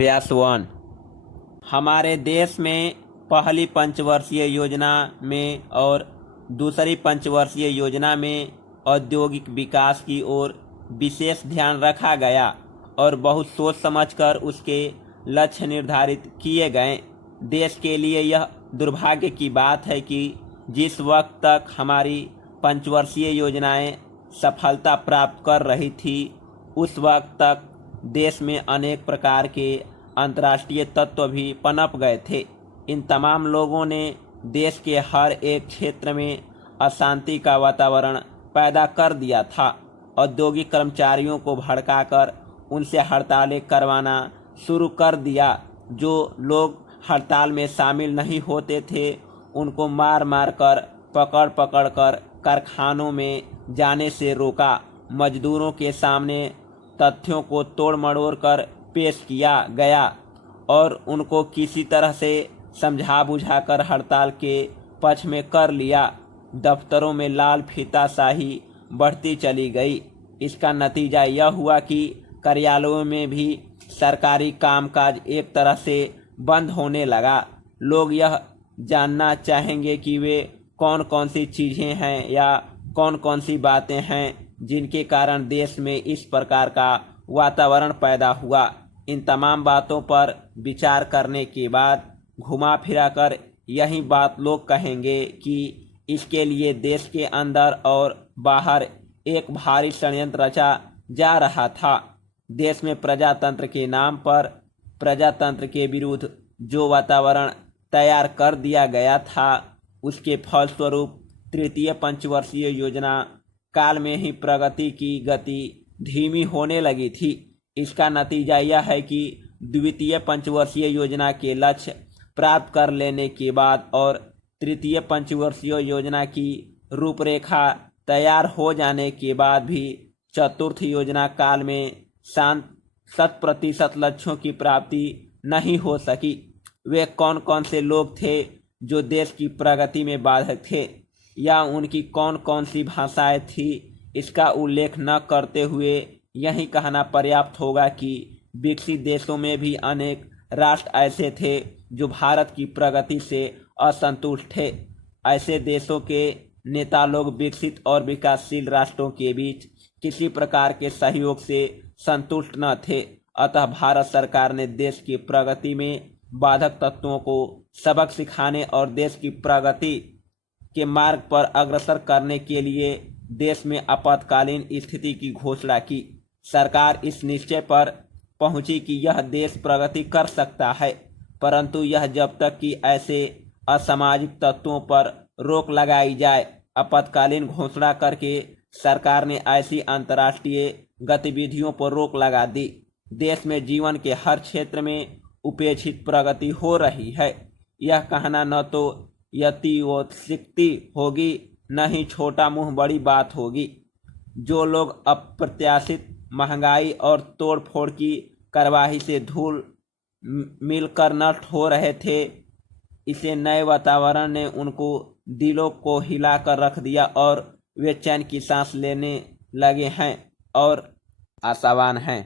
प्रयास 1। हमारे देश में पहली पंचवर्षीय योजना में और दूसरी पंचवर्षीय योजना में औद्योगिक विकास की ओर विशेष ध्यान रखा गया और बहुत सोच समझकर उसके लक्ष्य निर्धारित किए गए। देश के लिए यह दुर्भाग्य की बात है कि जिस वक्त तक हमारी पंचवर्षीय योजनाएं सफलता प्राप्त कर रही थी, उस वक्त तक देश में अनेक प्रकार के अंतर्राष्ट्रीय तत्व भी पनप गए थे। इन तमाम लोगों ने देश के हर एक क्षेत्र में अशांति का वातावरण पैदा कर दिया था। औद्योगिक कर्मचारियों को भड़काकर उनसे हड़तालें करवाना शुरू कर दिया। जो लोग हड़ताल में शामिल नहीं होते थे, उनको मार मार कर पकड़ पकड़ कर कारखानों में जाने से रोका। मजदूरों के सामने तथ्यों को तोड़ मड़ोड़ कर पेश किया गया और उनको किसी तरह से समझा बुझाकर हड़ताल के पक्ष में कर लिया। दफ्तरों में लाल फीताशाही बढ़ती चली गई। इसका नतीजा यह हुआ कि कार्यालयों में भी सरकारी कामकाज एक तरह से बंद होने लगा। लोग यह जानना चाहेंगे कि वे कौन कौन सी चीज़ें हैं या कौन कौन सी बातें हैं जिनके कारण देश में इस प्रकार का वातावरण पैदा हुआ। इन तमाम बातों पर विचार करने के बाद घुमा फिरा कर यही बात लोग कहेंगे कि इसके लिए देश के अंदर और बाहर एक भारी षड्यंत्र रचा जा रहा था। देश में प्रजातंत्र के नाम पर प्रजातंत्र के विरुद्ध जो वातावरण तैयार कर दिया गया था, उसके फलस्वरूप तृतीय पंचवर्षीय योजना काल में ही प्रगति की गति धीमी होने लगी थी। इसका नतीजा यह है कि द्वितीय पंचवर्षीय योजना के लक्ष्य प्राप्त कर लेने के बाद और तृतीय पंचवर्षीय योजना की रूपरेखा तैयार हो जाने के बाद भी चतुर्थ योजना काल में 100% लक्ष्यों की प्राप्ति नहीं हो सकी। वे कौन कौन से लोग थे जो देश की प्रगति में बाधक थे या उनकी कौन कौन सी भाषाएं थी, इसका उल्लेख न करते हुए यही कहना पर्याप्त होगा कि विकसित देशों में भी अनेक राष्ट्र ऐसे थे जो भारत की प्रगति से असंतुष्ट थे। ऐसे देशों के नेता लोग विकसित और विकासशील राष्ट्रों के बीच किसी प्रकार के सहयोग से संतुष्ट न थे। अतः भारत सरकार ने देश की प्रगति में बाधक तत्वों को सबक सिखाने और देश की प्रगति के मार्ग पर अग्रसर करने के लिए देश में आपातकालीन स्थिति की घोषणा की। सरकार इस निश्चय पर पहुंची कि यह देश प्रगति कर सकता है, परंतु यह जब तक कि ऐसे असामाजिक तत्वों पर रोक लगाई जाए। आपातकालीन घोषणा करके सरकार ने ऐसी अंतर्राष्ट्रीय गतिविधियों पर रोक लगा दी। देश में जीवन के हर क्षेत्र में उपेक्षित प्रगति हो रही है। यह कहना न तो यतियोक्ति होगी, न ही छोटा मुंह बड़ी बात होगी। जो लोग अप्रत्याशित महंगाई और तोड़फोड़ की कार्रवाई से धूल मिलकर नष्ट हो रहे थे, इसे नए वातावरण ने उनको दिलों को हिला कर रख दिया और वे चैन की सांस लेने लगे हैं और आशावान हैं।